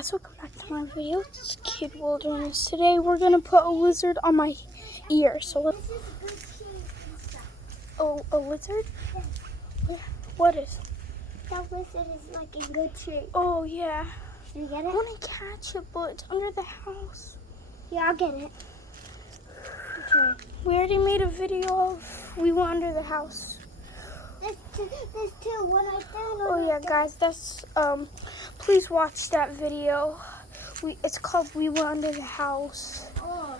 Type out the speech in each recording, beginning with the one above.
guys, welcome back to my video. It's Kid Wilderness. Today we're gonna put a lizard on my ear. So let's. Oh, a lizard? Yeah. What is? That lizard is like in good shape. Oh yeah. Should we get I it? want to catch it, but it's under the house. Yeah, I'll get it. Okay. We already made a video of we went under the house. There's two, one right there. Oh yeah, guys, that's please watch that video. It's called We Went Under the House. Oh.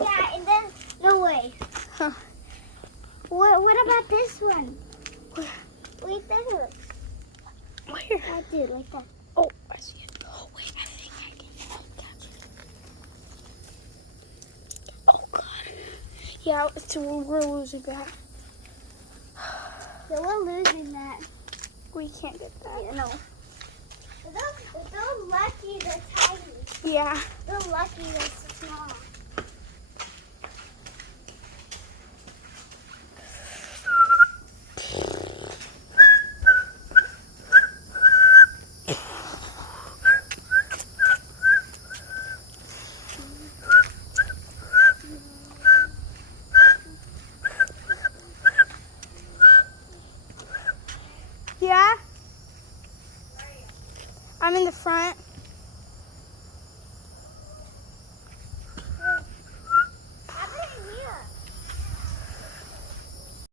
Yeah, and then no way. Huh. What about this one? Where? Wait there. Where? That dude, like that. Oh, I see it. Oh wait, I think I can catch it. Oh god. Yeah, we're losing that. So we're losing that. We can't get that. Yeah, no. They're lucky they're tiny. Yeah. They're lucky they're so small. Yeah? I'm in the front.